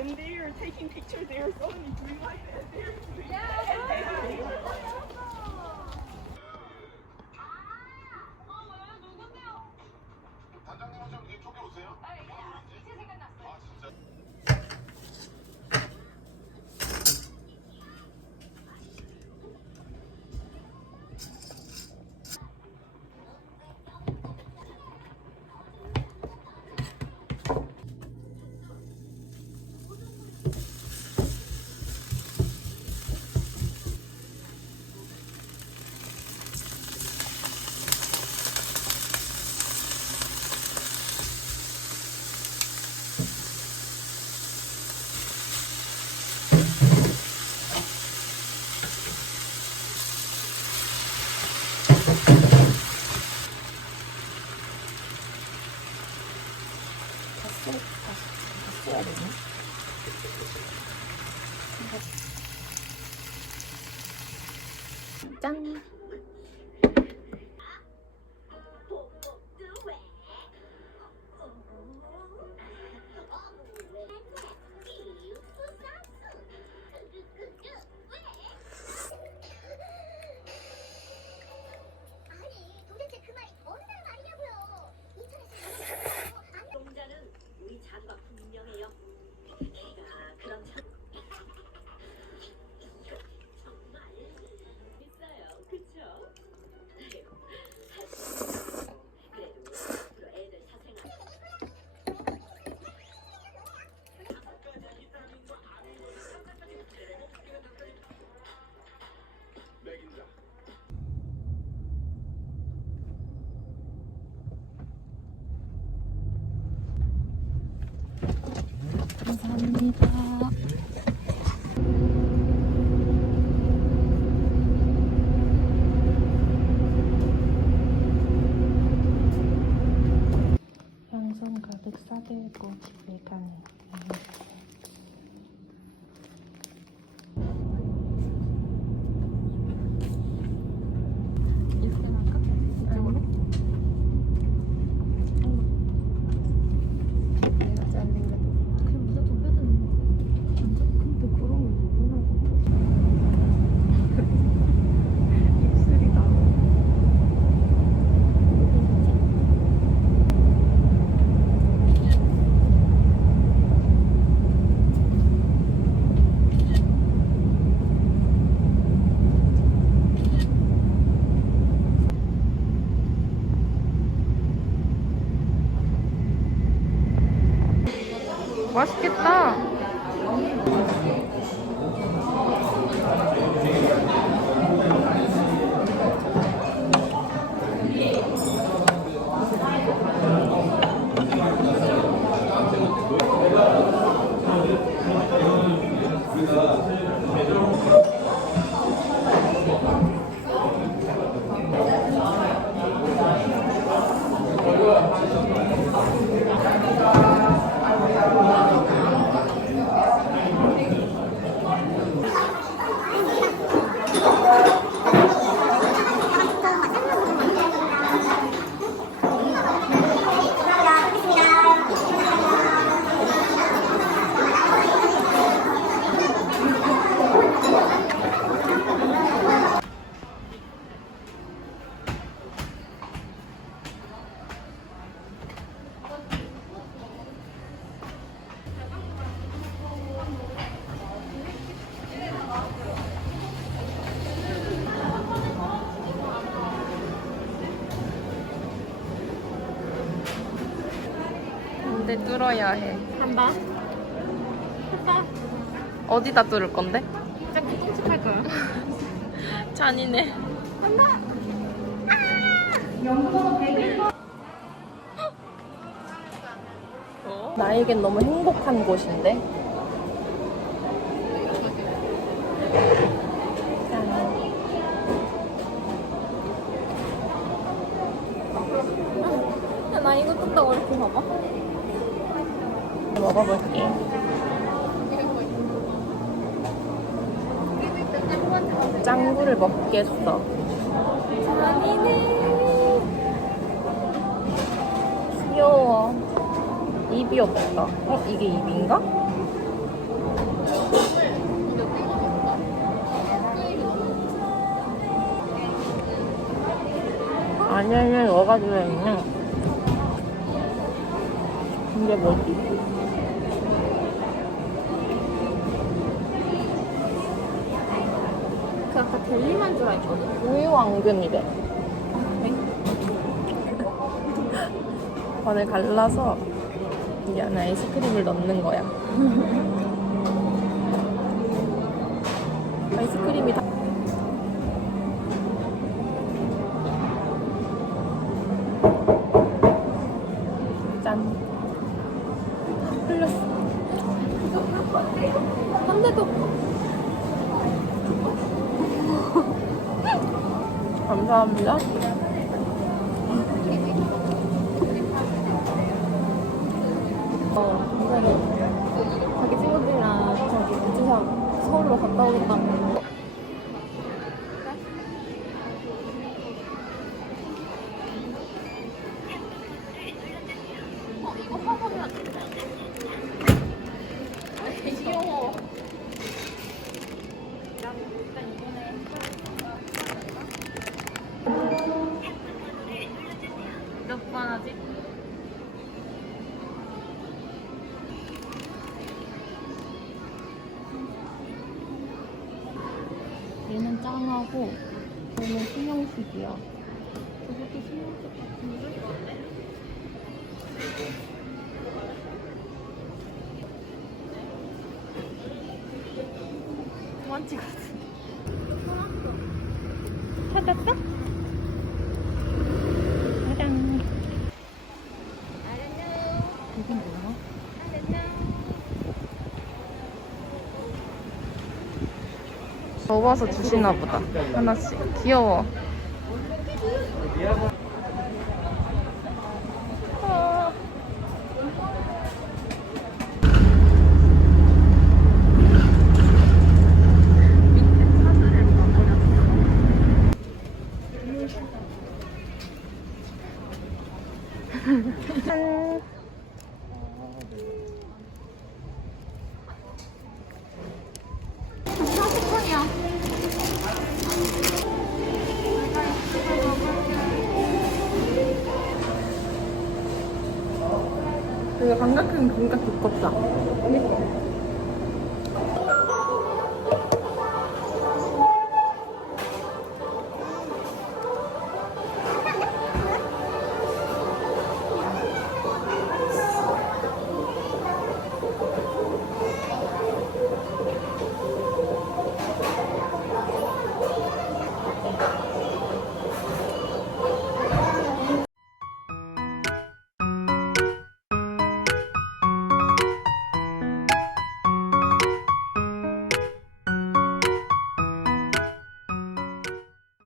When they are taking pictures, they are suddenly doing like that. 써야 되나? 짠! 감사합니다. 양손 가득 싸들고 집에 가는 맛있겠다. 때 뚫어야 해. 간다. 간다. 어디다 뚫을 건데? 진짜 똥집 할 거야. 잔이네. 간다. 나에겐 너무 행복한 곳인데? 야, 나 이거 뜯다고 이렇게 봐봐. 먹어볼게. 짱구를 먹겠어. 아니네. 귀여워. 입이 없다. 이게 입인가? 아니야, 뭐가 들어있냐? 이게 뭐지? 그 아까 델리만 줄 알거든. 우유 앙금이래. 반을 갈라서 이 안에 아이스크림을 넣는 거야. 아이스크림이 다 짠. 흘렸어. 한 대도. 감사합니다. 자기 친구들이랑 저기 부지사 서울로 갔다 오겠다고. 이거 사보면 귀여워. 몇 번 하지? 얘는 짱하고 얘는 신형식이야. 저것도 신형식 같은데? 완치 같은. 찾았어? 짜잔. 이건 뭐야? 먹어서 주시나 보다. 하나씩. 귀여워. 아. 짠. 되게 감각은 두껍다.